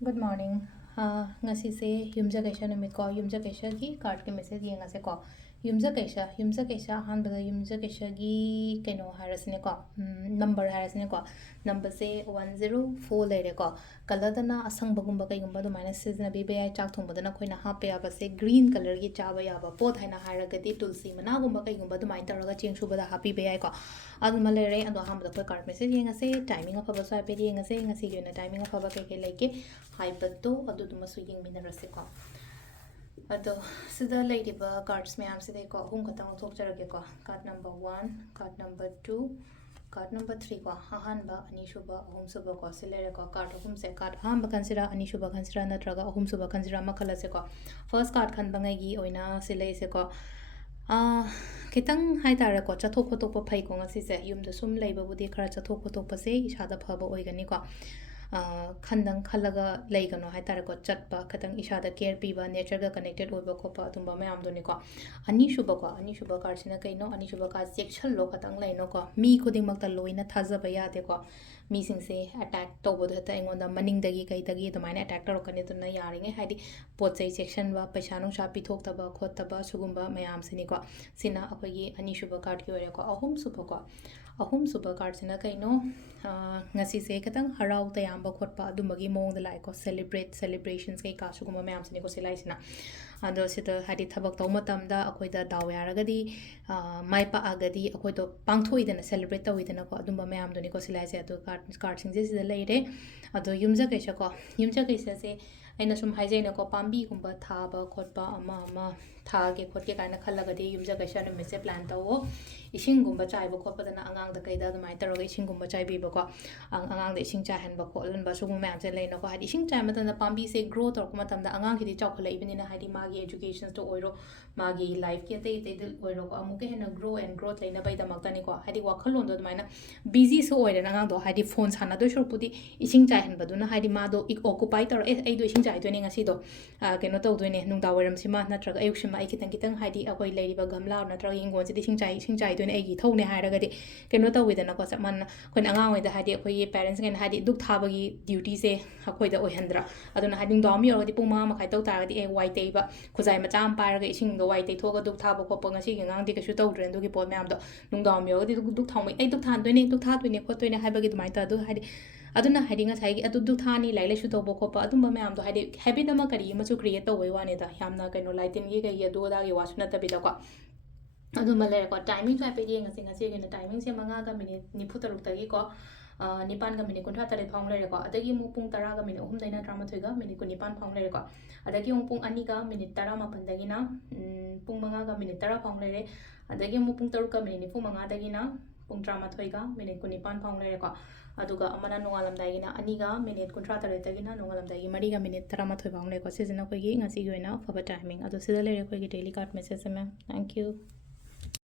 Good morning. Ngasigi yumjakaisha numiko yumjakaisha gi card ke message yengase ko yumjakaisha hanbada yumjakaisha gi keno harasne ko number harasne ko number se 104 lere ko kaladana asang bagumba kai gumba do minus na bibe ai chak thong badana khoina ha pe aba se green color gi chaba ya ba pot haina haragati tulsi mana gumba kai gumba do mai taraga cheng subada happy be ai ko adu malere ado hambada ko card message yengase timing of aba so pe yengase ngasi gi na timing of aba ke like haibatu adudumasu yengminaraseko ado sida leiriba cards mayam sida ko hum khatang thokjarage ko card number 1 card number 2 card number 3 ko ahanba ani shuba ahum suba ko silere ko card ahum se card ahamba kansira ani shuba kansira natraga ahum suba kansira makhala se ko first card khan bangai gi oina silei se ko kitang hai tare ko chathok khotok pa phai ko ngasi se yumda sum leiba budi khara chathok khotok pa se isada phaba oigani ko khandang khalaga leigano hai tare ko chatpa khatang isada care piba nature ga connected oiba khopa tumba mayam doni ko ani shuba card sina kaino ani shuba card section lo khatang leino ko mi khuding makta loina thajaba yade ko mi sing se attack tobo da ta engonda maning dagi kai dagi to mine attack tor kani to na yaringe haidi pochai section ba paisa nung sha pithok taba khotaba sugumba mayam sini ko sina akogi ani shuba card ki ore ko ahum suba card sina kaino ngasi se katang harau tayamba khotpa adumagi mong da lai ko celebrations kai ka suguma mayam sini ko silai sina ado sita hadi thabak taw matam da akoi da daw yaragadi mai pa agadi akoi to pangthoi dana celebrate tawi dana ko adumba mayam doni ko silai se ado card sing je sida leire ado yumja kaisa se aina sum haijena ko pambi gumba thaba khotpa ama thage khotke kaina khallagadi yumja kaisa no mese plan tawo ising gumba chaiba khotpa dana angang da kaida do mai taroga ising gumba chaibi ba ko angang da ising chahan ba kholan ba sugum mayam se leina ko hadi ising chai mata na pambi se grow tor ko matam da angang khidi chawkhala ibini na hadi magi education to oiro magi life ke te te oiro ko amuke hena grow and growth leina bai da makta ni ko hadi wakhalon do maina busy so oire na angang do hadi phone sana do shor pudi ising chai han ba do na hadi ma do occupy tor ai do ising chai do ni ngasi do keno to do ni nungda waram sima natraga ayuk sima ai kitang hadi akoi leiriba gamla natraga ingon si ising chai do ni ai gi thone hairaga di keno to widana ko saman kon angang oida hadi akoi parents gen hadi duk thaba gi duty se akoi da oihandra aduna hadi dom mi orodi puma ma khai to taradi e wai teiba khuzai macha am paraga ising do wai tei thoga duk thaba ko ngasi gi ngang di ka shu to dren do gi pot myam do nungda mi orodi duk thong ai duk than do ni duk tha do ni khot do ni haiba gi dumai ta do hadi aduna hadi nga thai gi adu duk thani lai lai shu to bo ko pa adum ba myam do hadi habit ama kari ma chu create to wai wani da yamna kaino lighting gi ga ye do da gi wasuna ta bi da ko adu male ko timing fa pe di ngasi gi na timing se manga ga minute ni phutaruk ta gi ko nipan ga minute kuntra tare phang le ko adagi mu pung tara ga minute uhum daina drama thoi ga minute kun nipan phang le ko adagi mu pung ani ga minute tara ma pan dagi na pung manga ga minute tara phang le adagi mu pung taruk ga minute nifu manga dagi na pung drama thoi ga minute kun nipan phang le ko aduga amana nongalam dagi na ani ga minute kuntra tare dagi na nongalam dagi mari ga minute tara ma thoi phang le ko sejana ko gi ngasi gi na faba timing adu sida le ko gi daily card message me thank you